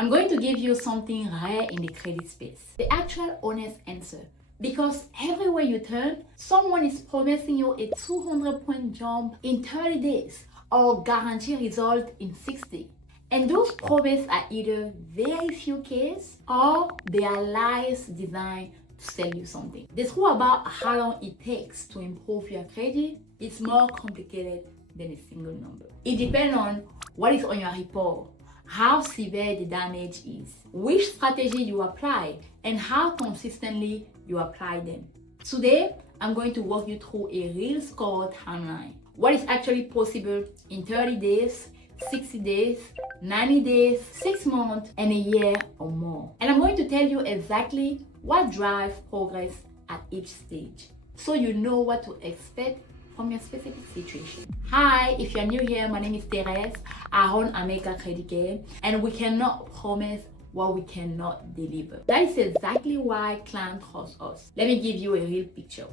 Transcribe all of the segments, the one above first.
I'm going to give you something rare in the credit space. The actual honest answer. Because everywhere you turn, someone is promising you a 200-point jump in 30 days or guarantee result in 60. And those promises are either very few cases or they are lies designed to sell you something. The truth about how long it takes to improve your credit is more complicated than a single number. It depends on what is on your report, how severe the damage is, which strategy you apply, and how consistently you apply them. Today, I'm going to walk you through a real score timeline. What is actually possible in 30 days, 60 days, 90 days, 6 months, and a year or more. And I'm going to tell you exactly what drives progress at each stage, so you know what to expect from your specific situation. Hi, if you're new here, my name is Therese. I own America Credit Care, and we cannot promise what we cannot deliver. That is exactly why clients trust us. Let me give you a real picture.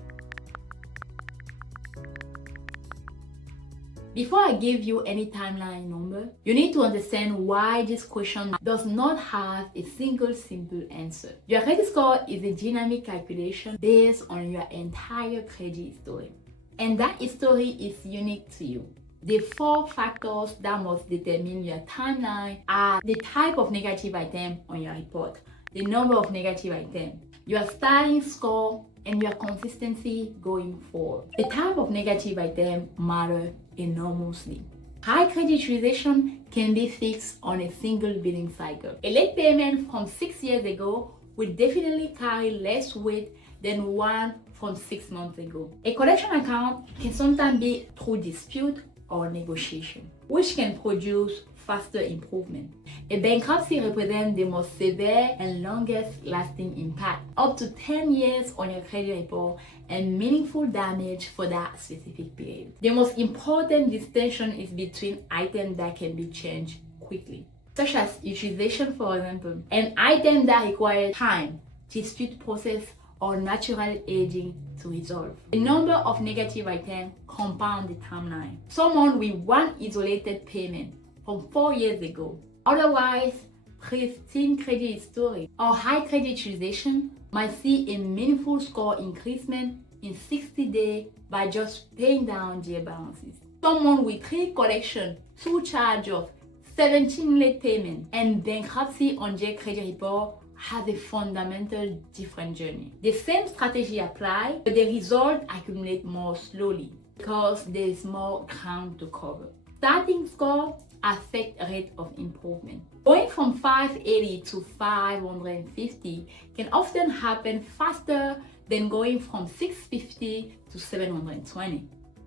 Before I give you any timeline number, you need to understand why this question does not have a single simple answer. Your credit score is a dynamic calculation based on your entire credit history. And that history is unique to you. The 4 factors that must determine your timeline are the type of negative item on your report, the number of negative items, your starting score, and your consistency going forward. The type of negative item matters enormously. High credit utilization can be fixed on a single billing cycle. A late payment from 6 years ago will definitely carry less weight than one from 6 months ago. A collection account can sometimes be through dispute or negotiation, which can produce faster improvement. A bankruptcy represents the most severe and longest lasting impact, up to 10 years on your credit report and meaningful damage for that specific period. The most important distinction is between items that can be changed quickly, such as utilization, for example, and items that require time, dispute process, or natural aging to resolve. The number of negative items compound the timeline. Someone with one isolated payment from 4 years ago, otherwise pristine credit history or high credit utilization, might see a meaningful score increasement in 60 days by just paying down their balances. Someone with 3 collections, 2 charge-offs, 17 late payments, and bankruptcy on their credit report has a fundamental different journey. The same strategy applies, but the result accumulate more slowly because there is more ground to cover. Starting score affect rate of improvement. Going from 580 to 550 can often happen faster than going from 650 to 720.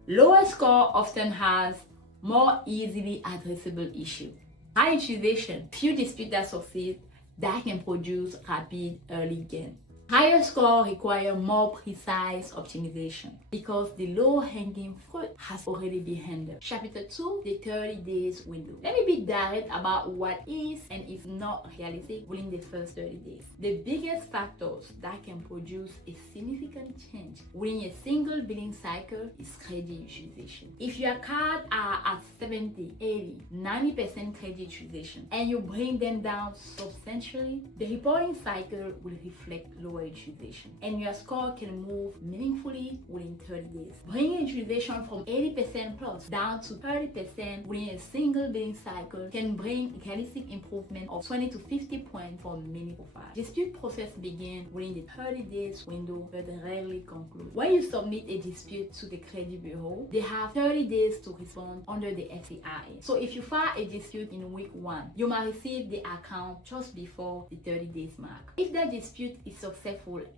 Lower score often has more easily addressable issues. High utilization, few disputes that succeed, that can produce rapid early gain. Higher score require more precise optimization because the low-hanging fruit has already been handled. Chapter 2, the 30 days window. Let me be direct about what is and is not realistic within the first 30 days. The biggest factors that can produce a significant change within a single billing cycle is credit utilization. If your cards are at 70, 80, 90% credit utilization and you bring them down substantially, the reporting cycle will reflect lower utilization, and your score can move meaningfully within 30 days. Bringing utilization from 80% plus down to 30% within a single billing cycle can bring a realistic improvement of 20 to 50 points for meaningful files. Dispute process begins within the 30 days window but rarely conclude. When you submit a dispute to the credit bureau, they have 30 days to respond under the FICO. So if you file a dispute in week 1, you might receive the account just before the 30 days mark. If that dispute is successful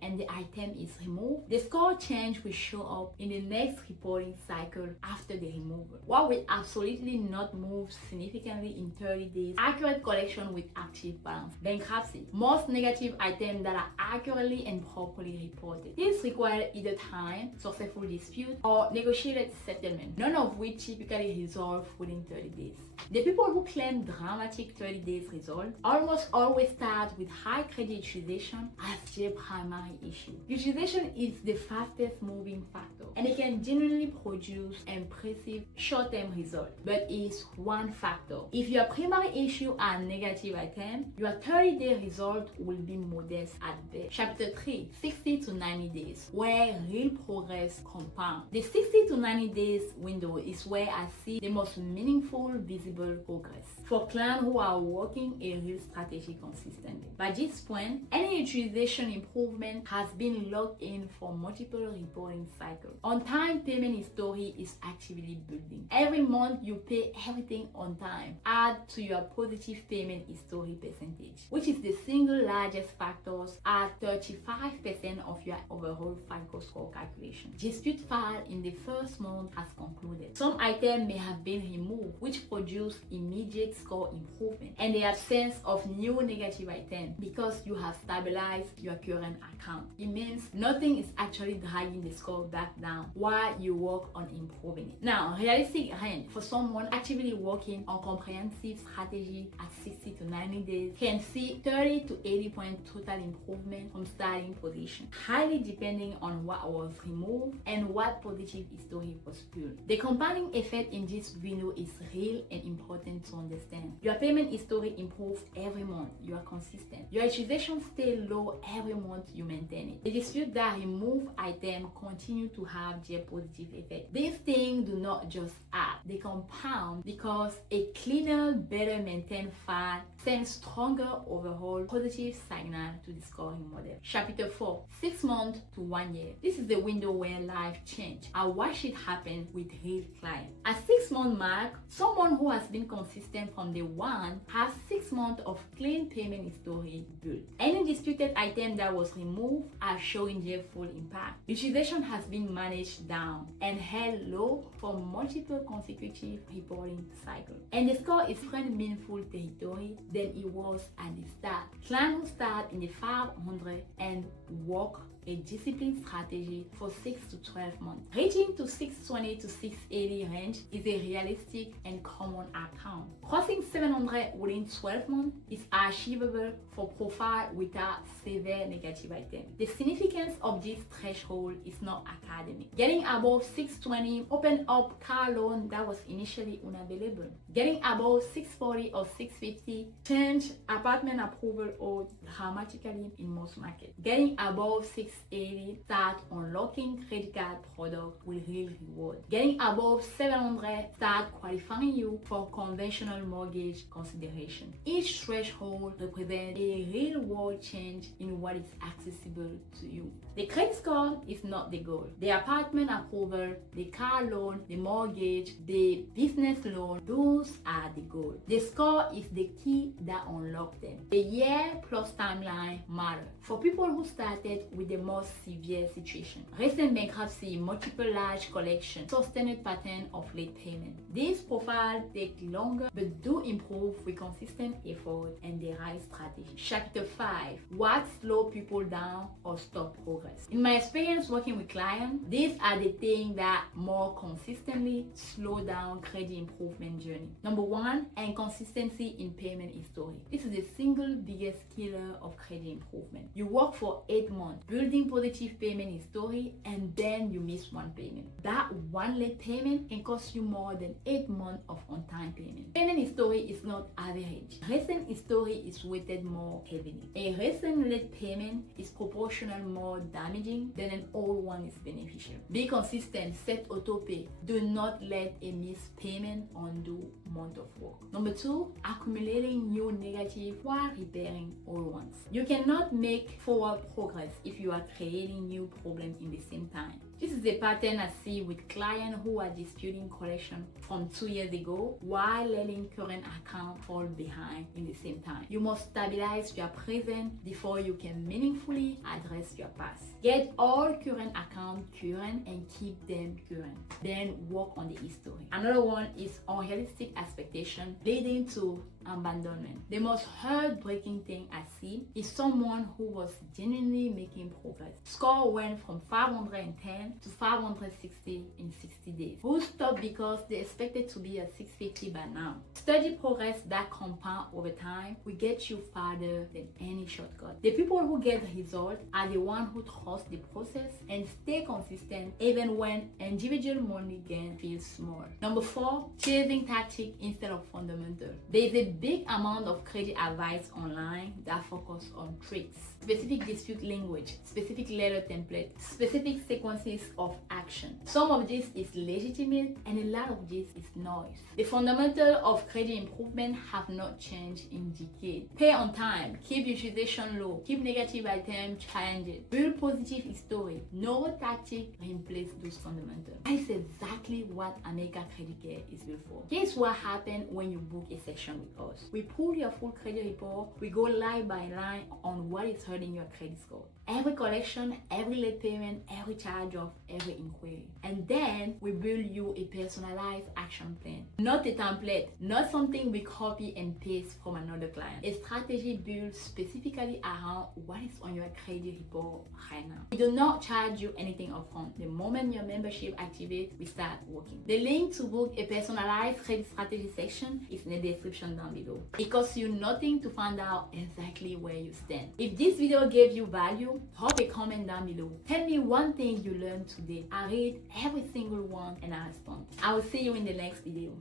and the item is removed, the score change will show up in the next reporting cycle after the removal. What will absolutely not move significantly in 30 days? Accurate collection with active balance. Bankruptcy. Most negative items that are accurately and properly reported. This requires either time, successful dispute, or negotiated settlement, none of which typically resolve within 30 days. The people who claim dramatic 30 days result almost always start with high credit utilization as their primary issue. Utilization is the fastest moving factor and it can genuinely produce impressive short-term results, but it's one factor. If your primary issue are negative items, your 30-day result will be modest at best. Chapter 3, 60 to 90 days, where real progress compounds. The 60 to 90 days window is where I see the most meaningful, visible progress for clients who are working a real strategy consistently. By this point, any utilization improvement has been locked in for multiple reporting cycles. On-time payment history is actively building. Every month you pay everything on time. Add to your positive payment history percentage, which is the single largest factors at 35% of your overall FICO score calculation. Dispute filed in the first month has concluded. Some items may have been removed, which produce immediate score improvement, and the absence of new negative items because you have stabilized your current account. It means nothing is actually dragging the score back down while you work on improving it. Now, realistic range for someone actively working on comprehensive strategy at 60 to 90 days can see 30 to 80 point total improvement from starting position, highly depending on what was removed and what positive history was built. The compounding effect in this window is real and important to understand. Your payment history improves every month. You are consistent. Your utilization stays low every month. You maintain it. The dispute that remove items continue to have their positive effect. These things do not just add, they compound because a cleaner, better maintained file sends stronger overall positive signal to the scoring model. Chapter 4, 6 months to 1 year. This is the window where life change. I watch it happen with real clients. At 6-month mark, someone who has been consistent from day one has 6 months of clean payment history built. Any disputed item that was removed are showing their full impact. Utilization has been managed down and held low for multiple consecutive reporting cycles. And the score is friend meaningful territory than it was at the start. Clients who start in the 500 and work a disciplined strategy for 6 to 12 months. Reaching to 620 to 680 range is a realistic and common outcome. Crossing 700 within 12 months is achievable for profile without severe negative items. The significance of this threshold is not academic. Getting above 620 opened up car loan that was initially unavailable. Getting above 640 or 650 changed apartment approval or dramatically in most markets. Getting above 680 start unlocking credit card product with real reward. Getting above 700 start qualifying you for conventional mortgage consideration. Each threshold represents a real world change in what is accessible to you. The credit score is not the goal. The apartment approval, the car loan, the mortgage, the business loan, those are the goal. The score is the key that unlocks them. The year plus timeline matter. For people who started with the most severe situation, recent bankruptcy, multiple large collection, sustained pattern of late payment. These profiles take longer but do improve with consistent effort and the right strategy. Chapter 5, what slow people down or stop progress. In my experience working with clients, these are the things that more consistently slow down credit improvement journey. Number 1, inconsistency in payment history. This is the single biggest killer of credit improvement. You work for 8 months building positive payment history and then you miss one payment. That one late payment can cost you more than 8 months of on-time payment. Payment history is not average. Recent history is weighted more heavily. A recent late payment is proportional more damaging than an old one is beneficial. Be consistent, set auto pay. Do not let a missed payment undo month of work. Number 2, accumulating new negative while repairing old ones. You cannot make forward progress if you are creating new problems in the same time. This is the pattern I see with clients who are disputing collection from 2 years ago while letting current account fall behind in the same time. You must stabilize your present before you can meaningfully address your past. Get all current accounts current and keep them current. Then work on the history. Another one is unrealistic expectation leading to abandonment. The most heartbreaking thing I see is someone who was genuinely making progress. Score went from 510 to 560 in 60 days. Who stopped because they expected to be at 650 by now? Steady progress that compound over time will get you farther than any shortcut. The people who get results are the ones who trust the process and stay consistent even when individual money gain feels small. Number 4, chasing tactic instead of fundamental. There's a big amount of credit advice online that focus on tricks, specific dispute language, specific letter template, specific sequences of action. Some of this is legitimate and a lot of this is noise. The fundamental of credit improvement have not changed in decades. Pay on time, keep utilization low, keep negative item challenged, build positive history. No tactic replace those fundamentals. That is exactly what America Credit Care is built for. Here's what happens when you book a section with us. We pull your full credit report, we go line by line on what is hurting your credit score. Every collection, every late payment, every charge off, every inquiry. And then we build you a personalized action plan. Not a template, not something we copy and paste from another client. A strategy built specifically around what is on your credit report right now. We do not charge you anything upfront. The moment your membership activates, we start working. The link to book a personalized credit strategy section is in the description down below. It costs you nothing to find out exactly where you stand. If this video gave you value, drop a comment down below. Tell me one thing you learned today. I read every single one and I respond. I will see you in the next video.